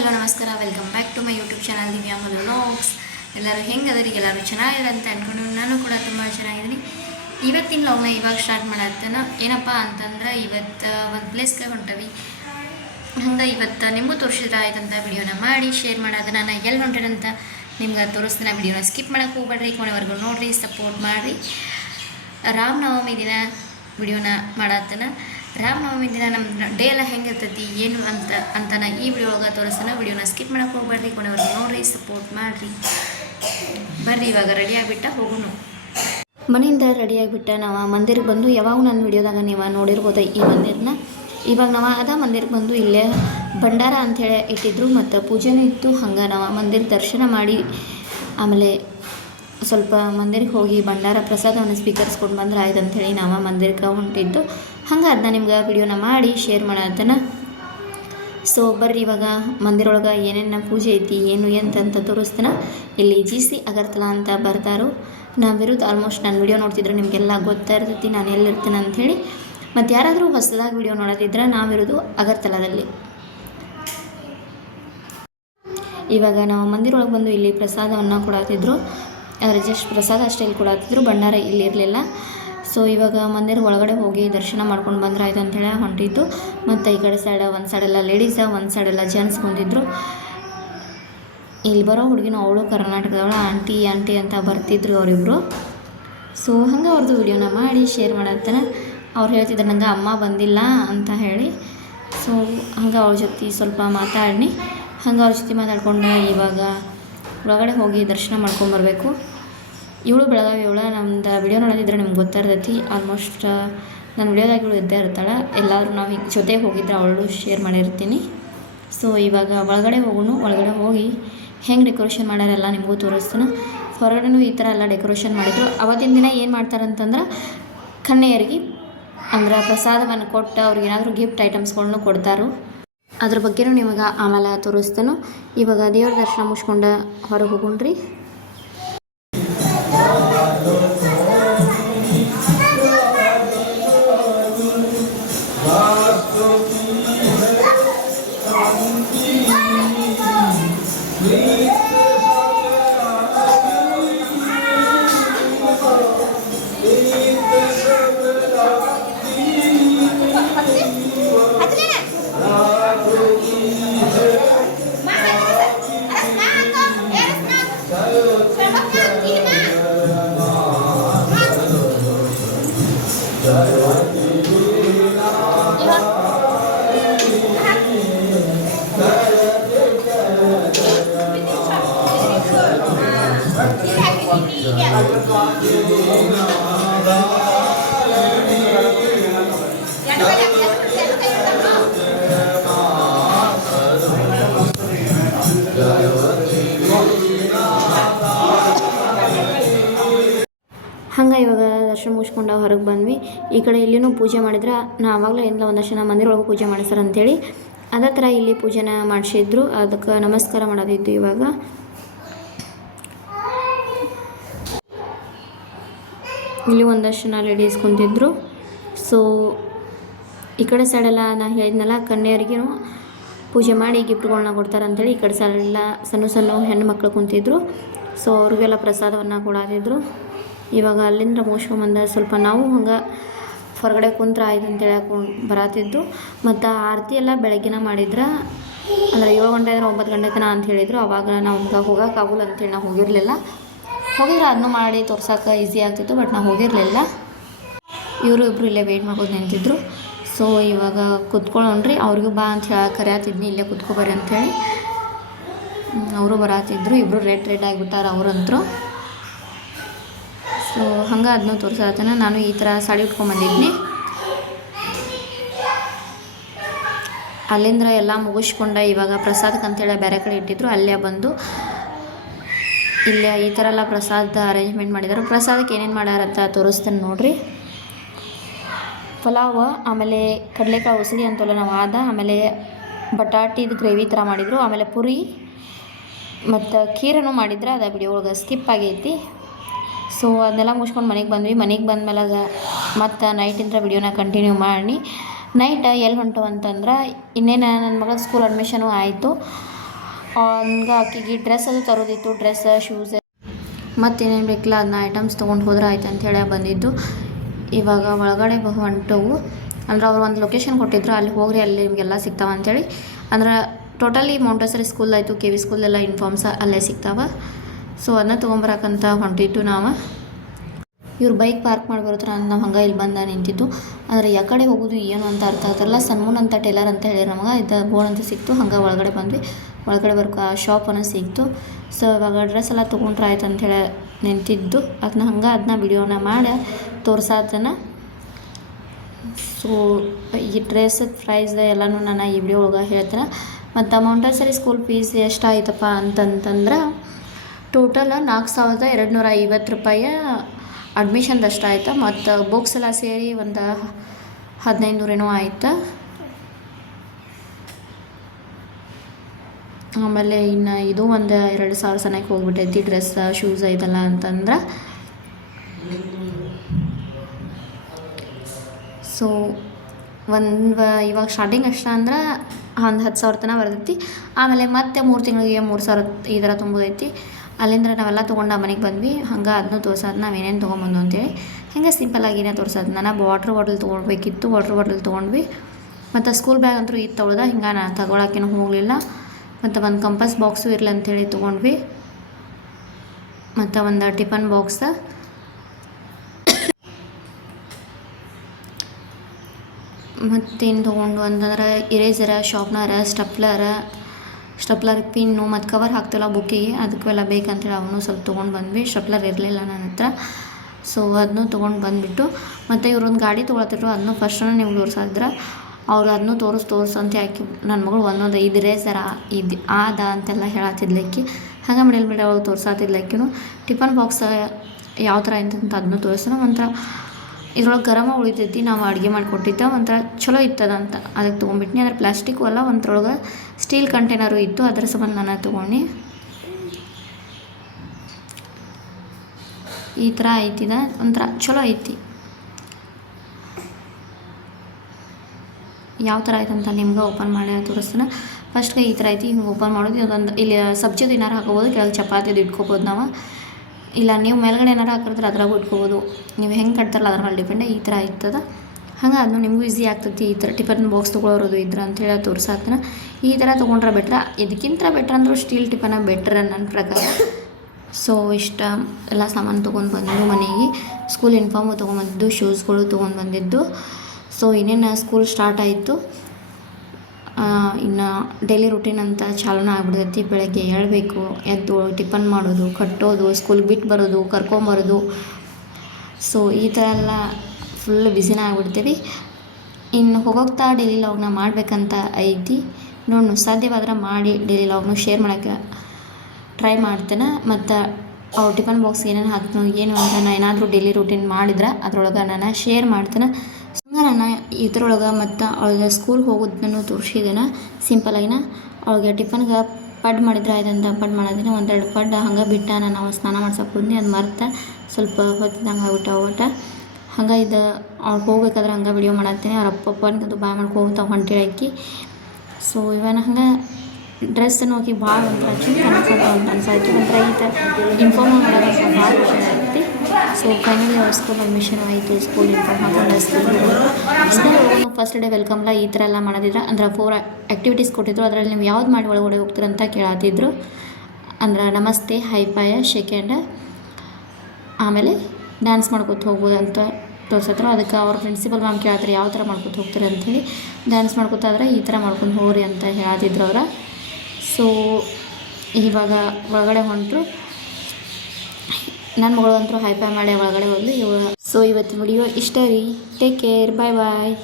Hello ನಮಸ್ಕಾರ, welcome back to my YouTube channel Divya vlogs. ಎಲ್ಲರೂ ಹೆಂಗದರಿ? ಎಲ್ಲರೂ ಚೆನ್ನಾಗಿರ ಅಂತ ಅಂದ್ಕೊಂಡು ನಾನು ಕೂಡ ತುಂಬ ಚೆನ್ನಾಗಿದ್ದೀನಿ. ಇವತ್ತಿನ ಲಾಗ್ನ ಇವಾಗ ಸ್ಟಾರ್ಟ್ ಮಾಡತ್ತನ ಏನಪ್ಪ ಅಂತಂದ್ರೆ, ಇವತ್ತು ಒಂದು ಪ್ಲೇಸ್ಗೆ ಹೊಂಟವಿ. ಹಂಗೆ ಇವತ್ತು ನಿಮಗೂ ತೋರಿಸಿದ್ರೆ ಆಯ್ತಂತ ವಿಡಿಯೋನ ಮಾಡಿ ಶೇರ್ ಮಾಡೋದು. ನಾನು ಎಲ್ಲಿ ಹೊಂಟೇನಂತ ನಿಮ್ಗೆ ತೋರಿಸ್ತೀನಿ. ವಿಡಿಯೋನ ಸ್ಕಿಪ್ ಮಾಡೋಕ್ಕೆ ಹೋಗ್ಬೇಡ್ರಿ, ಕೊನೆವರೆಗೂ ನೋಡಿರಿ, ಸಪೋರ್ಟ್ ಮಾಡಿರಿ. ರಾಮನವಮಿ ದಿನ ವಿಡಿಯೋನ ಮಾಡತ್ತನ. ರಾಮನವಮಿ ದಿನ ನಮ್ಮ ಡೇ ಎಲ್ಲ ಹೆಂಗಿರ್ತೈತಿ ಏನು ಅಂತಾನೆ ಈ ವಿಡಿಯೋ ಒಳಗೆ ತೋರಿಸ್ತಾನೆ. ವಿಡಿಯೋನ ಸ್ಕಿಪ್ ಮಾಡೋಕ್ಕೆ ಹೋಗ್ಬೇಡ್ರಿ, ಕೊನೆವರೆಗೂ ನೋಡಿರಿ, ಸಪೋರ್ಟ್ ಮಾಡಿರಿ. ಬರ್ರಿ ಇವಾಗ ರೆಡಿ ಆಗಿಬಿಟ್ಟ ಹೋಗೋಣ. ಮನೆಯಿಂದ ರೆಡಿಯಾಗಿಬಿಟ್ಟ ನಾವು ಮಂದಿರಕ್ಕೆ ಬಂದು, ಯಾವಾಗ ನನ್ನ ವಿಡಿಯೋದಾಗ ನೀವು ನೋಡಿರ್ಬೋದು ಈ ಮಂದಿರನ. ಇವಾಗ ನಾವು ಅದ ಮಂದಿರಕ್ಕೆ ಬಂದು ಇಲ್ಲೇ ಭಂಡಾರ ಅಂಥೇಳಿ ಇಟ್ಟಿದ್ರು ಮತ್ತು ಪೂಜೆನೂ ಇತ್ತು. ಹಂಗೆ ನಾವು ಮಂದಿರ ದರ್ಶನ ಮಾಡಿ ಆಮೇಲೆ ಸ್ವಲ್ಪ ಮಂದಿರಕ್ಕೆ ಹೋಗಿ ಭಂಡಾರ ಪ್ರಸಾದವನ್ನು ಸ್ವೀಕರಿಸ್ಕೊಂಡು ಬಂದ್ರೆ ಆಯ್ತು ಅಂಥೇಳಿ ನಾವು ಮಂದಿರಕ್ಕೆ ಹೊಂಟಿದ್ದು. ಹಂಗೆ ಅದನ್ನ ನಿಮ್ಗೆ ವಿಡಿಯೋನ ಮಾಡಿ ಶೇರ್ ಮಾಡೋದನ್ನು. ಸೊ ಬರ್ರಿ ಇವಾಗ ಮಂದಿರೊಳಗೆ ಏನೇನು ಪೂಜೆ ಐತಿ ಏನು ಅಂತ ತೋರಿಸ್ತಾನೆ. ಇಲ್ಲಿ GC ಅಗರ್ತಲಾ ಅಂತ ಬರ್ತಾರೋ. ನಾವಿರೋದು ಆಲ್ಮೋಸ್ಟ್ ನಾನು ವಿಡಿಯೋ ನೋಡ್ತಿದ್ರೆ ನಿಮಗೆಲ್ಲ ಗೊತ್ತಾ ಇರ್ತೈತಿ ನಾನು ಎಲ್ಲಿರ್ತೀನಿ ಅಂಥೇಳಿ. ಮತ್ತು ಯಾರಾದರೂ ಹೊಸದಾಗಿ ವಿಡಿಯೋ ನೋಡೋದಿದ್ರೆ ನಾವಿರೋದು ಅಗರ್ತಲಾದಲ್ಲಿ. ಇವಾಗ ನಾವು ಮಂದಿರೊಳಗೆ ಬಂದು ಇಲ್ಲಿ ಪ್ರಸಾದವನ್ನು ಕೊಡತ್ತಿದ್ರು. ಆದರೆ ಜಸ್ಟ್ ಪ್ರಸಾದ ಅಷ್ಟೇ ಇಲ್ಲಿ ಕೊಡತ್ತಿದ್ರು, ಭಂಡಾರ ಇಲ್ಲಿ ಇರಲಿಲ್ಲ. ಸೊ ಇವಾಗ ಮಂದಿರ ಒಳಗಡೆ ಹೋಗಿ ದರ್ಶನ ಮಾಡ್ಕೊಂಡು ಬಂದ್ರೆ ಆಯ್ತು ಅಂಥೇಳಿ ಹೊಂಟಿದ್ದು. ಮತ್ತು ಈ ಕಡೆ ಸೈಡ್ ಒಂದು ಸೈಡೆಲ್ಲ ಲೇಡೀಸ, ಒಂದು ಸೈಡೆಲ್ಲ ಜೆಂಟ್ಸ್ ಬಂದಿದ್ದರು. ಇಲ್ಲಿ ಬರೋ ಹುಡುಗಿನ ಅವಳು ಕರ್ನಾಟಕದವಳು, ಆಂಟಿ ಅಂತ ಬರ್ತಿದ್ರು ಅವರಿಬ್ಬರು. ಸೊ ಹಂಗೆ ಅವ್ರದ್ದು ವಿಡಿಯೋನ ಮಾಡಿ ಶೇರ್ ಮಾಡತ್ತಾನೆ. ಅವ್ರು ಹೇಳ್ತಿದ್ರು ನಂಗೆ ಅಮ್ಮ ಬಂದಿಲ್ಲ ಅಂತ ಹೇಳಿ. ಸೊ ಹಂಗೆ ಅವ್ರ ಜೊತೆ ಸ್ವಲ್ಪ ಮಾತಾಡಿ ಹಂಗೆ ಅವ್ರ ಜೊತೆ ಮಾತಾಡ್ಕೊಂಡು ಇವಾಗ ಒಳಗಡೆ ಹೋಗಿ ದರ್ಶನ ಮಾಡ್ಕೊಂಬರ್ಬೇಕು. ಇವಳು ಬೆಳಗಾವಿ, ನಮ್ದು ವಿಡಿಯೋ ನೋಡೋದಿದ್ರೆ ನಿಮ್ಗೆ ಗೊತ್ತಿರ್ತೈತಿ. ಆಲ್ಮೋಸ್ಟ್ ನನ್ನ ವಿಡಿಯೋದಾಗ ಇವಳು ಇದ್ದೇ ಇರ್ತಾಳೆ. ಎಲ್ಲರೂ ನಾವು ಈಗ ಜೊತೆಗೆ ಹೋಗಿದ್ರೆ ಅವಳು ಶೇರ್ ಮಾಡಿರ್ತೀನಿ. ಸೊ ಇವಾಗ ಒಳಗಡೆ ಹೋಗೋಣ. ಒಳಗಡೆ ಹೋಗಿ ಹೆಂಗೆ ಡೆಕೋರೇಷನ್ ಮಾಡ್ಯಾರೆಲ್ಲ ನಿಮಗೂ ತೋರಿಸ್ತಾನೆ. ಹೊರಗಡೆನೂ ಈ ಥರ ಎಲ್ಲ ಡೆಕೋರೇಷನ್ ಮಾಡಿದ್ರು. ಅವತ್ತಿನ ದಿನ ಏನು ಮಾಡ್ತಾರಂತಂದ್ರೆ ಕನ್ಯೆಯರಿಗೆ ಅಂದ್ರೆ ಪ್ರಸಾದವನ್ನು ಕೊಟ್ಟು ಅವ್ರಿಗೆ ಏನಾದರೂ ಗಿಫ್ಟ್ ಐಟಮ್ಸ್ಗಳನ್ನೂ ಕೊಡ್ತಾರೋ. ಅದ್ರ ಬಗ್ಗೆನೂ ನಿಮಗೆ ಆಮೇಲೆ ತೋರಿಸ್ತಾನು. ಇವಾಗ ದೇವ್ರ ದರ್ಶನ ಮುಗಿಸ್ಕೊಂಡು ಹೊರಗೆ ಹೋಗೋಣ್ರಿ. ಹಂಗೆ ಇವಾಗ ದರ್ಶನ ಮುಗಿಸ್ಕೊಂಡು ಹೊರಗೆ ಬಂದ್ವಿ. ಈ ಕಡೆ ಇಲ್ಲಿನೂ ಪೂಜೆ ಮಾಡಿದ್ರೆ ನಾ ಆವಾಗಲೇ ಎಲ್ಲ ಒಂದಷ್ಟು ಜನ ಮಂದಿರೊಳಗೆ ಪೂಜೆ ಮಾಡಿಸ್ತಾರೆ ಅಂಥೇಳಿ ಅದೇ ಥರ ಇಲ್ಲಿ ಪೂಜೆನ ಮಾಡಿಸಿದ್ರು. ಅದಕ್ಕೆ ನಮಸ್ಕಾರ ಮಾಡೋದಿತ್ತು. ಇವಾಗ ಇಲ್ಲಿ ಒಂದಷ್ಟು ಜನ ಲೇಡೀಸ್ ಕುಂತಿದ್ರು. ಸೊ ಈ ಕಡೆ ಸೈಡೆಲ್ಲ ನಾನು ಹೇಳಿದ್ನಲ್ಲ ಕನ್ಯೆಯರಿಗೂ ಪೂಜೆ ಮಾಡಿ ಗಿಫ್ಟ್ಗಳನ್ನ ಕೊಡ್ತಾರೆ ಅಂಥೇಳಿ ಈ ಕಡೆ ಸೈಡೆಲ್ಲ ಸಣ್ಣ ಹೆಣ್ಣುಮಕ್ಳು ಕುಂತಿದ್ರು. ಸೊ ಅವ್ರಿಗೆಲ್ಲ ಪ್ರಸಾದವನ್ನು ಕೊಡಾತಿದ್ರು. ಇವಾಗ ಅಲ್ಲಿಂದ ಮುಗಿಸ್ಕೊಂಬಂದ ಸ್ವಲ್ಪ ನಾವು ಹಂಗೆ ಹೊರಗಡೆ ಕುಂತ್ರ ಆಯ್ತು ಅಂತೇಳಿ ಬರತ್ತಿದ್ದು. ಮತ್ತು ಆರತಿ ಎಲ್ಲ ಬೆಳಗ್ಗಿನ ಮಾಡಿದ್ರೆ ಅಂದರೆ 7 ಗಂಟೆ 9 ಗಂಟೆ ತನಕ ಅಂತ ಹೇಳಿದರು. ಆವಾಗ ನಾವು ಹೋಗೋಕ್ಕಾಗಲ್ಲ ಅಂತೇಳಿ ನಾವು ಹೋಗಿರಲಿಲ್ಲ. ಹೋಗಿದ್ರೆ ಅದನ್ನೂ ಮಾಡಿ ತೋರ್ಸೋಕೆ ಈಸಿ ಆಗ್ತಿತ್ತು, ಬಟ್ ನಾವು ಹೋಗಿರಲಿಲ್ಲ. ಇವರು ಇಬ್ಬರು ಇಲ್ಲೇ ವೆಯ್ಟ್ ಮಾಡ್ಕೊಂಡು ನಿಂತಿದ್ರು. ಸೊ ಇವಾಗ ಕುತ್ಕೊಳ್ಳೋಣ್ರಿ, ಅವ್ರಿಗೂ ಬಾ ಅಂತ ಹೇಳಿ ಕರೆಯತ್ತಿದ್ನಿ, ಇಲ್ಲೇ ಕುತ್ಕೊಬರ್ರಿ ಅಂಥೇಳಿ. ಅವರು ಬರತ್ತಿದ್ರು. ಇಬ್ಬರು ರೆಡ್ ಆಗಿಬಿಟ್ಟಾರ ಅವರಂತರು. ಸೊ ಹಂಗೆ ಅದನ್ನೂ ತೋರಿಸತ್ತಾನೆ. ನಾನು ಈ ಥರ ಸಾಡಿ ಉಟ್ಕೊಂಬಂದಿದ್ನಿ. ಅಲ್ಲಿಂದ ಎಲ್ಲ ಮುಗಿಸ್ಕೊಂಡು ಇವಾಗ ಪ್ರಸಾದಕ್ಕೆ ಅಂಥೇಳಿ ಬೇರೆ ಕಡೆ ಇಟ್ಟಿದ್ರು. ಅಲ್ಲೇ ಬಂದು ಇಲ್ಲೇ ಈ ಥರ ಎಲ್ಲ ಪ್ರಸಾದ ಅರೇಂಜ್ಮೆಂಟ್ ಮಾಡಿದ್ದಾರೆ. ಪ್ರಸಾದಕ್ಕೆ ಏನೇನು ಮಾಡ್ಯಾರಂತ ತೋರಿಸ್ತೇನೆ ನೋಡಿರಿ. ಪಲಾವ್, ಆಮೇಲೆ ಕಡಲೆಕಾಯಿ ಉಸಳಿ ಅಂತಲ್ಲ ನಾವು ಆಮೇಲೆ ಬಟಾಟಿದು ಗ್ರೇವಿ ಥರ ಮಾಡಿದರು. ಆಮೇಲೆ ಪುರಿ ಮತ್ತು ಖೀರನೂ ಮಾಡಿದ್ರೆ ಅದು ವಿಡಿಯೋ ಒಳಗೆ ಸ್ಕಿಪ್ ಆಗೈತಿ. ಸೊ ಅದನ್ನೆಲ್ಲ ಮುಗಿಸ್ಕೊಂಡು ಮನೆಗೆ ಬಂದ್ವಿ. ಮನೆಗೆ ಬಂದಮೇಲೆ ಮತ್ತು ನೈಟಿಂದ ವಿಡಿಯೋನ ಕಂಟಿನ್ಯೂ ಮಾಡಿ ನೈಟ್ ಎಲ್ಲಿ ಹೊಂಟು ಅಂತಂದ್ರೆ ಇನ್ನೇನು ನನ್ನ ಮಗ ಸ್ಕೂಲ್ ಅಡ್ಮಿಷನು ಆಯಿತು. ಹಂಗೆ ಆಕೆಗೆ ಡ್ರೆಸ್ ಅದು ತರೋದಿತ್ತು, ಡ್ರೆಸ್ ಶೂಸ್ ಮತ್ತೇನೇನು ಬೇಕಿಲ್ಲ ಅದನ್ನ ಐಟಮ್ಸ್ ತೊಗೊಂಡು ಹೋದ್ರೆ ಆಯ್ತು ಅಂಥೇಳಿ ಬಂದಿದ್ದು. ಇವಾಗ ಒಳಗಡೆ ಹೊಂಟವು ಅಂದ್ರೆ ಅವ್ರು ಒಂದು ಲೊಕೇಶನ್ ಕೊಟ್ಟಿದ್ರು, ಅಲ್ಲಿ ಹೋಗ್ರಿ ಅಲ್ಲಿ ನಿಮಗೆಲ್ಲ ಸಿಗ್ತಾವೆ ಅಂಥೇಳಿ. ಅಂದ್ರೆ ಟೋಟಲಿ ಮಾಂಟೆಸರಿ ಸ್ಕೂಲ್ ಆಯಿತು, ಕೆ ವಿ ಸ್ಕೂಲೆಲ್ಲ ಯೂನಿಫಾರ್ಮ್ಸ್ ಅಲ್ಲೇ ಸಿಗ್ತಾವೆ. ಸೊ ಅದನ್ನ ತೊಗೊಂಬರಕ್ಕಂತ ಹೊಂಟಿದ್ದು ನಾವು. ಇವ್ರು ಬೈಕ್ ಪಾರ್ಕ್ ಮಾಡಿ ಬರುತ್ತಾರೆ ಅಂತ ನಾವು ಹಂಗೆ ಇಲ್ಲಿ ಬಂದು ನಿಂತಿದ್ದು. ಆದರೆ ಯಾಕಡೆ ಹೋಗೋದು ಏನು ಅಂತ ಅರ್ಥ ಆಗ್ತಾರಲ್ಲ. ಸನ್ಮೂನ್ ಅಂತ ಟೇಲರ್ ಅಂತ ಹೇಳಿ ನಮಗೆ ಇದು ಬೋರ್ಡ್ ಅಂತ ಸಿಕ್ತು. ಹಂಗೆ ಒಳಗಡೆ ಬಂದ್ವಿ. ಒಳಗಡೆ ಬರ್ಕೊ ಶಾಪ್ ಅನ್ನೋ ಸಿಕ್ತು. ಸೊ ಇವಾಗ ಡ್ರೆಸ್ ಎಲ್ಲ ತೊಗೊಂಡ್ರೆ ಆಯ್ತು ಅಂಥೇಳಿ ನಿಂತಿದ್ದು. ಅದನ್ನ ವಿಡಿಯೋನ ಮಾಡಿ ತೋರ್ಸಾತನ. ಸೊ ಈ ಡ್ರೆಸ್ ಪ್ರೈಸ್ ಎಲ್ಲನೂ ನಾನು ಈ ವಿಡಿಯೋ ಒಳಗೆ ಹೇಳ್ತೇನೆ. ಮತ್ತು ಮಾಂಟೆಸರಿ ಸ್ಕೂಲ್ ಫೀಸ್ ಎಷ್ಟಾಯ್ತಪ್ಪ ಅಂತಂತಂದ್ರೆ ಟೋಟಲ್ 4250 ರೂಪಾಯಿ ಅಡ್ಮಿಷನ್ದಷ್ಟು ಆಯ್ತು. ಮತ್ತು ಬುಕ್ಸ್ ಎಲ್ಲ ಸೇರಿ ಒಂದು 1500 ಏನೋ ಆಯ್ತು. ಆಮೇಲೆ ಇನ್ನು ಇದು ಒಂದು 2000 ಸನಕ್ಕೆ ಹೋಗ್ಬಿಟ್ಟೈತಿ ಡ್ರೆಸ್ ಶೂಸ್ ಐತಲ್ಲ ಅಂತಂದ್ರೆ. ಸೊ ಇವಾಗ ಸ್ಟಾರ್ಟಿಂಗ್ ಅಷ್ಟ ಅಂದ್ರೆ ಒಂದು 10,000 ತನಕ ಬರ್ತೈತಿ. ಆಮೇಲೆ ಮತ್ತೆ 3 ತಿಂಗಳಿಗೆ 3,000 ಈ ಥರ ತುಂಬೋದೈತಿ. ಅಲ್ಲಿಂದ ನಾವೆಲ್ಲ ತೊಗೊಂಡು ಮನೆಗೆ ಬಂದ್ವಿ. ಹಂಗೆ ಅದನ್ನು ತೋರ್ಸೋದು ನಾವೇನೇನು ತೊಗೊಂಬಂದು ಅಂತೇಳಿ ಹಿಂಗೆ ಸಿಂಪಲ್ಲಾಗಿನೇ ತೋರ್ಸೋದು. ನಾನು ವಾಟ್ರ್ ಬಾಟಲ್ ತೊಗೊಳ್ಬೇಕಿತ್ತು, ವಾಟ್ರ್ ಬಾಟಲ್ ತೊಗೊಂಡ್ವಿ. ಮತ್ತು ಸ್ಕೂಲ್ ಬ್ಯಾಗ್ ಅಂತೂ ಇದು ತೊಗೊಳ್ದ, ಹಿಂಗೆ ನಾನು ತಗೊಳಕ್ಕೇನು ಹೋಗಲಿಲ್ಲ. ಮತ್ತು ಒಂದು ಕಂಪಸ್ ಬಾಕ್ಸು ಇರಲಿ ಅಂಥೇಳಿ ತೊಗೊಂಡ್ವಿ. ಮತ್ತು ಒಂದು ಟಿಫನ್ ಬಾಕ್ಸ, ಮತ್ತೇನು ತೊಗೊಂಡು ಅಂತಂದ್ರೆ ಇರೇಸರ, ಶಾರ್ಪ್ನರ, ಸ್ಟಪ್ಲರ್ ಪಿನ್ನು ಮತ್ತು ಕವರ್ ಹಾಕ್ತಿಲ್ಲ ಬುಕ್ಕಿಗೆ, ಅದಕ್ಕೆಲ್ಲ ಬೇಕಂತೇಳಿ ಅವನು ಸ್ವಲ್ಪ ತೊಗೊಂಡು ಬಂದ್ವಿ. ಸ್ಟಪ್ಲರ್ ಇರಲಿಲ್ಲ ನನ್ನ ಹತ್ರ. ಸೊ ಅದನ್ನು ತೊಗೊಂಡು ಬಂದುಬಿಟ್ಟು ಮತ್ತು ಇವ್ರೊಂದು ಗಾಡಿ ತೊಗೊಳತ್ತಿದ್ರು. ಅದನ್ನು ಫಸ್ಟನ್ನು ನೀವು ತೋರಿಸಿದ್ರೆ ಅವ್ರು ಅದನ್ನು ತೋರಿಸು ಅಂತ ಯಾಕೆ ನನ್ನ ಮಗಳು ಒಂದೊಂದು ಇದು ಇರೇಸರ ಇದು ಆದ ಅಂತೆಲ್ಲ ಹೇಳತ್ತಿದ್ಲಕ್ಕಿ. ಹಂಗೆ ಮಿಡಲ್ ಅವ್ಳು ತೋರ್ಸಾತಿದ್ಲಕ್ಕಿನು. ಟಿಫನ್ ಬಾಕ್ಸ್ ಯಾವ ಥರ ಅಂತಂತ ಅದನ್ನು ತೋರಿಸೋಣ. ಒಂಥರ ಇದ್ರೊಳಗೆ ಗರಮ ಉಳಿತೈತಿ, ನಾವು ಅಡುಗೆ ಮಾಡಿಕೊಟ್ಟಿದ್ದ ಒಂಥರ ಚಲೋ ಇತ್ತದಂತ ಅದಕ್ಕೆ ತೊಗೊಂಡ್ಬಿಟ್ನಿ. ಅದ್ರ ಪ್ಲಾಸ್ಟಿಕ್ಕು ಅಲ್ಲ, ಒಂಥರೊಳಗೆ ಸ್ಟೀಲ್ ಕಂಟೈನರು ಇತ್ತು, ಅದ್ರ ಸಂಬಂಧ ನಾನು ತೊಗೊಂಡು. ಈ ಥರ ಐತಿದ ಒಂಥರ ಚಲೋ ಐತಿ. ಯಾವ ಥರ ಆಯ್ತಂತ ನಿಮ್ಗೆ ಓಪನ್ ಮಾಡಿ ತೋರಿಸ್ತಾನೆ. ಫಸ್ಟ್ಗೆ ಈ ಥರ ಐತಿ, ಹಿಂಗೆ ಓಪನ್ ಮಾಡೋದು. ಇದೊಂದು ಇಲ್ಲಿ ಸಬ್ಜಿದು ಏನಾರು ಹಾಕೋಬೋದು, ಕೆಳಗೆ ಚಪಾತಿದು ಇಟ್ಕೋಬೋದು ನಾವು. ಇಲ್ಲ ನೀವು ಮೇಲ್ಗಡೆ ಏನಾರು ಹಾಕಿದ್ರೆ ಅದ್ರಾಗೂ ಇಟ್ಕೋಬೋದು. ನೀವು ಹೆಂಗೆ ಕಟ್ತಾರಲ್ಲ ಅದ್ರ ಮೇಲೆ ಡಿಪೆಂಡ್. ಈ ಥರ ಇರ್ತದ. ಹಂಗೆ ಅದನ್ನು ನಿಮಗೂ ಈಸಿ ಆಗ್ತೈತಿ. ಈ ಥರ ಟಿಫನ್ ಬಾಕ್ಸ್ ತೊಗೊಳೋದು ಇದ್ರೆ ಅಂತೇಳಿ ತೋರ್ಸಾತನ. ಈ ಥರ ತೊಗೊಂಡ್ರೆ ಬೆಟ್ರ. ಇದಕ್ಕಿಂತ ಬೆಟ್ರ್ ಅಂದರೂ ಸ್ಟೀಲ್ ಟಿಫನ ಬೆಟ್ರ್ ನನ್ನ ಪ್ರಕಾರ. ಸೊ ಇಷ್ಟ ಎಲ್ಲ ಸಾಮಾನು ತೊಗೊಂಡು ಬಂದು ಮನೆಗೆ. ಸ್ಕೂಲ್ ಯೂನಿಫಾರ್ಮು ತೊಗೊಂಬಂದಿದ್ದು, ಶೂಸ್ಗಳು ತೊಗೊಂಡು ಬಂದಿದ್ದು. ಸೊ ಇನ್ನೇನು ಸ್ಕೂಲ್ ಸ್ಟಾರ್ಟ್ ಆಯಿತು. ಇನ್ನು ಡೈಲಿ ರುಟೀನ್ ಅಂತ ಚಾಲನ ಆಗ್ಬಿಡ್ತೈತಿ. ಬೆಳಗ್ಗೆ ಏಳಬೇಕು, ಎದ್ದು ಟಿಫನ್ ಮಾಡೋದು, ಕಟ್ಟೋದು, ಸ್ಕೂಲ್ಗೆ ಬಿಟ್ಟು ಬರೋದು, ಕರ್ಕೊಂಬರೋದು. ಸೊ ಈ ಥರ ಎಲ್ಲ ಫುಲ್ ಬ್ಯುಸಿನ ಆಗ್ಬಿಡ್ತೀವಿ. ಇನ್ನು ಹೋಗೋಗ್ತಾ ಡೈಲಿ ಲಾಗ್ನ ಮಾಡಬೇಕಂತ ಐತಿ. ನೋಡು ಸಾಧ್ಯವಾದ್ರೆ ಮಾಡಿ ಡೈಲಿ ಲಾಗ್ನು ಶೇರ್ ಮಾಡೋಕ್ಕೆ ಟ್ರೈ ಮಾಡ್ತೇನೆ. ಮತ್ತು ಅವ್ರು ಟಿಫನ್ ಬಾಕ್ಸ್ ಏನೇನು ಹಾಕ್ತನೋ ಏನು ಅಂತ ನಾನು ಏನಾದರೂ ಡೈಲಿ ರೂಟೀನ್ ಮಾಡಿದ್ರೆ ಅದ್ರೊಳಗೆ ನಾನು ಶೇರ್ ಮಾಡ್ತೇನೆ. ಹಂಗೆ ನಾನು ಇದ್ರೊಳಗೆ ಮತ್ತು ಅವಳಿಗೆ ಸ್ಕೂಲ್ಗೆ ಹೋಗೋದನ್ನು ತೋರಿಸಿದ್ದೇನೆ ಸಿಂಪಲಾಗಿನ. ಅವಳಿಗೆ ಟಿಫನ್ಗೆ ಪಡ್ ಮಾಡಿದ್ರೆ ಆಯ್ತಂತ ಪಡ್ ಮಾಡೋದಿನ 1-2 ಪಡ್ ಹಂಗೆ ಬಿಟ್ಟ. ನಾನು ಸ್ನಾನ ಮಾಡ್ಸೋಕೆ ಬಂದು ಅದು ಮರ್ತೆ ಸ್ವಲ್ಪ ಹೊತ್ತಿದಂಗೆ ಆಗ್ಬಿಟ್ಟು ಒಟ್ಟು ಹಂಗೆ ಇದು ಅವ್ಳು ಹೋಗ್ಬೇಕಾದ್ರೆ ಹಂಗೆ ವಿಡಿಯೋ ಮಾಡತ್ತೀನಿ. ಅವ್ರ ಅಪ್ಪನಿಗದು ಬಾಯ್ ಮಾಡ್ಕೋತ ಹೊಂಟೇಳಕ್ಕಿ. ಸೊ ಇವನ ಹಂಗೆ ಡ್ರೆಸ್ಸನ್ನು ಹೋಗಿ ಭಾಳ ಒಂಥರ ಚಿಂತೆ ಅನ್ಸಾಯ್ತು. ಒಂಥರ ಈ ಥರ ಇನ್ಫಾರ್ಮ್ ಮಾಡೋದು ಭಾಳ ಖುಷಿ ಆಗುತ್ತೆ. ಸೊ ಫೈನಲಿ ಅವ್ರ ಸ್ಕೂಲ್ ಅಡ್ಮಿಷನ್ ಆಯಿತು. ಸ್ಕೂಲ್ ಯೂನಿಫಾರ್ಮ್ ಹಾಕೊಂಡು ಸ್ಕೂಲ್ ಫಸ್ಟ್ ಡೇ ವೆಲ್ಕಮ್ಲ ಈ ಥರ ಎಲ್ಲ ಮಾಡೋದಿದ್ರೆ ಅಂದ್ರೆ 4 ಆ್ಯಕ್ಟಿವಿಟೀಸ್ ಕೊಟ್ಟಿದ್ರು. ಅದರಲ್ಲಿ ನೀವು ಯಾವ್ದು ಮಾಡಿ ಒಳಗಡೆ ಹೋಗ್ತೀರಂತ ಕೇಳತ್ತಿದ್ರು. ಅಂದ್ರೆ ನಮಸ್ತೆ, ಹೈಫಾಯ, ಸೆಕೆಂಡ್, ಆಮೇಲೆ ಡ್ಯಾನ್ಸ್ ಮಾಡ್ಕೊತ ಹೋಗ್ಬೋದು ಅಂತ ತೋರ್ಸತ್ರು. ಅದಕ್ಕೆ ಅವ್ರ ಪ್ರಿನ್ಸಿಪಲ್ ಮ್ಯಾಮ್ ಕೇಳ್ತಾರೆ ಯಾವ ಥರ ಮಾಡ್ಕೊತ ಹೋಗ್ತಾರೆ ಅಂಥೇಳಿ. ಡ್ಯಾನ್ಸ್ ಮಾಡ್ಕೊತಾದ್ರೆ ಈ ಥರ ಮಾಡ್ಕೊಂಡು ಹೋಗ್ರಿ ಅಂತ ಹೇಳತ್ತಿದ್ರು ಅವ್ರು. ಸೊ ಇವಾಗ ಒಳಗಡೆ ಹೊಂಟರು. ನನ್ನ ಮಗಳು ಅಂತೂ ಹೈಫೈ ಮಾಡಿ ಒಳಗಡೆ ಹೋದ್ಲು. ಸೊ ಇವತ್ತಿನ ವಿಡಿಯೋ ಇಷ್ಟ ರೀ. ಟೇಕ್ ಕೇರ್, ಬಾಯ್ ಬಾಯ್.